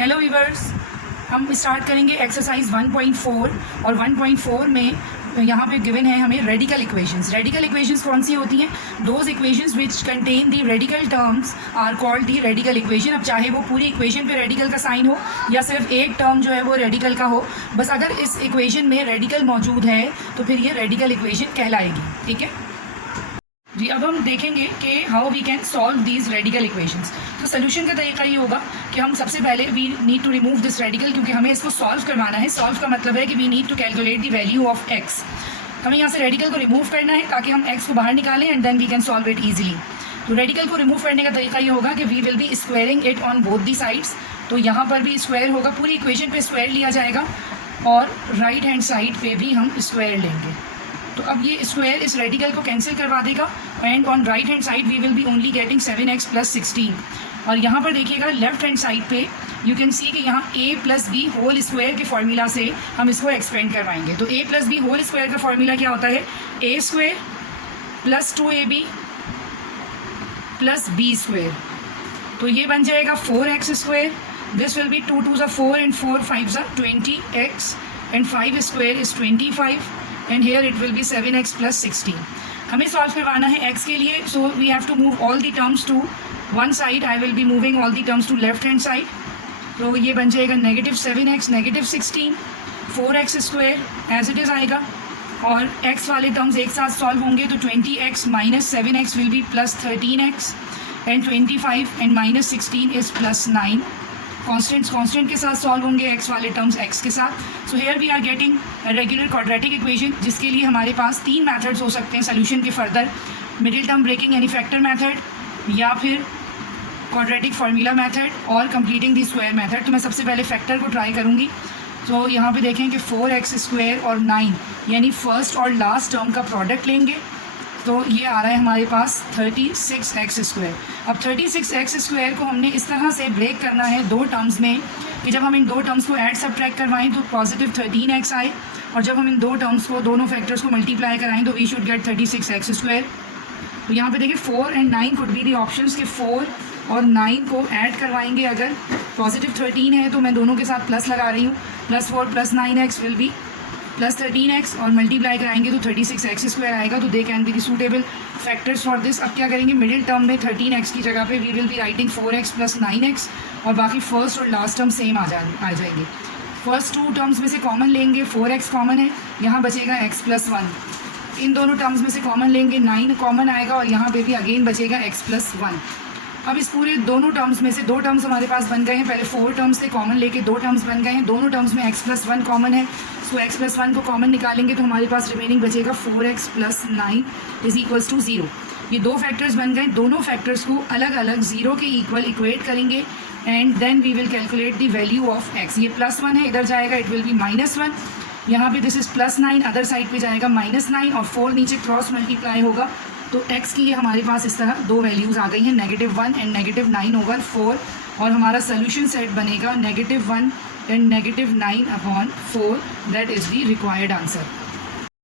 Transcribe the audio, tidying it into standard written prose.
Hello viewers, हम start करेंगे exercise 1.4 और 1.4 में यहाँ पे गिवन है हमें रेडिकल इक्वेशंस। रेडिकल इक्वेशंस कौन सी होती हैं? Those equations which contain the radical terms are called the radical equation. अब चाहे वो पूरी इक्वेशन पे रेडिकल का साइन हो या सिर्फ एक टर्म जो है वो रेडिकल का हो, बस अगर इस इक्वेशन में रेडिकल मौजूद है तो फिर ये रेडिकल इक्वेशन कहलाएगी। ठीक है जी। अब हम देखेंगे कि how we can solve these radical equations. तो सोल्यूशन का तरीका ये होगा कि हम सबसे पहले we need to remove this radical, क्योंकि हमें इसको सॉल्व करवाना है। सॉल्व का मतलब है कि we need to calculate the value of x. हमें यहाँ से रेडिकल को रिमूव करना है ताकि हम एक्स को बाहर निकालें and then we can solve it easily. तो रेडिकल को रिमूव करने का तरीका ये होगा कि we will be squaring it on both the sides. तो यहाँ पर भी स्क्वायर होगा, पूरी इक्वेशन पे स्क्वायर लिया जाएगा और राइट हैंड साइड पे भी हम स्क्वायर लेंगे। तो अब ये स्क्वायर इस रेडिकल को कैंसिल करवा देगा and on right hand side we will be only getting 7x + 16। और यहाँ पर देखिएगा लेफ्ट हैंड साइड पे यू कैन सी कि यहाँ a + b होल स्क्वायर के फॉर्मूला से हम इसको एक्सपेंड करवाएंगे। तो a + b होल स्क्वायर का फॉर्मूला क्या होता है? a² + 2ab + b²। तो ये बन जाएगा 4x²। This will be 2 2 4 and 4 5 20x and 5² is 25 and here it will be 7x + 16। हमें सॉल्व करवाना है x के लिए, so we have to move all the terms to one side. I will be moving all the terms to left hand side. तो ये बन जाएगा -7x -16 4x² as it is आएगा और x वाले टर्म्स एक साथ सॉल्व होंगे तो 20x - 7x will be +13x and 25 and -16 is +9। Constant के साथ सॉल्व होंगे x वाले टर्म्स x के साथ। So here we are getting regular quadratic equation, जिसके लिए हमारे पास 3 मेथड्स हो सकते हैं सोल्यूशन के फर्दर। मिडिल टर्म ब्रेकिंग यानी फैक्टर मेथड या फिर क्वाड्रेटिक फार्मूला मेथड और कंप्लीटिंग दी स्क्वायर मेथड। तो मैं सबसे पहले फैक्टर को ट्राई करूँगी। तो यहाँ पे देखें कि 4x² और 9 यानी फर्स्ट और लास्ट टर्म का प्रोडक्ट लेंगे तो ये आ रहा है हमारे पास 36x²। अब 36x² को हमने इस तरह से ब्रेक करना है दो टर्म्स में कि जब हम इन दो टर्म्स को ऐड सब्ट्रैक्ट करवाएं तो पॉजिटिव 13x आए, और जब हम इन दो टर्म्स को दोनों फैक्टर्स को मल्टीप्लाई कराएं तो वी शुड गेट 36x²। तो यहाँ पे देखिए 4 and 9 could be the options के 4 और 9 को ऐड करवाएंगे। अगर पॉजिटिव 13 है तो मैं दोनों के साथ प्लस लगा रही हूँ, +4 + 9x विल बी +13x और मल्टीप्लाई कराएंगे तो 36x² आएगा। तो they can be the suitable factors for this. अब क्या करेंगे, मिडिल टर्म में 13x की जगह पे we will be writing 4x + 9x और बाकी फर्स्ट और लास्ट टर्म सेम आ जाएंगे। फर्स्ट 2 टर्म्स में से कॉमन लेंगे, 4x कॉमन है, यहाँ बचेगा x + 1। इन दोनों टर्म्स में से कॉमन लेंगे, 9 कॉमन आएगा और यहाँ पे भी अगेन बचेगा x + 1। अब इस पूरे दोनों टर्म्स में से 2 टर्म्स हमारे पास बन गए हैं। पहले 4 टर्म्स थे, कॉमन लेके 2 टर्म्स बन गए हैं। दोनों टर्म्स में x + 1 कॉमन है, सो x + 1 को कॉमन निकालेंगे तो हमारे पास रिमेनिंग बचेगा 4x + 9 = 0। ये 2 फैक्टर्स बन गए। दोनों फैक्टर्स को अलग अलग 0 के इक्वल इक्वेट करेंगे and then we will calculate the value of x। ये +1 है, इधर जाएगा इट विल बी -1। यहाँ पे दिस इज़ +9, अदर साइड पे जाएगा -9 और 4 नीचे क्रॉस मल्टीप्लाई होगा तो x की ये हमारे पास इस तरह 2 वैल्यूज़ आ गई हैं, -1 एंड -9/4 और हमारा सोल्यूशन सेट बनेगा -1 and -9/4। That is the required answer.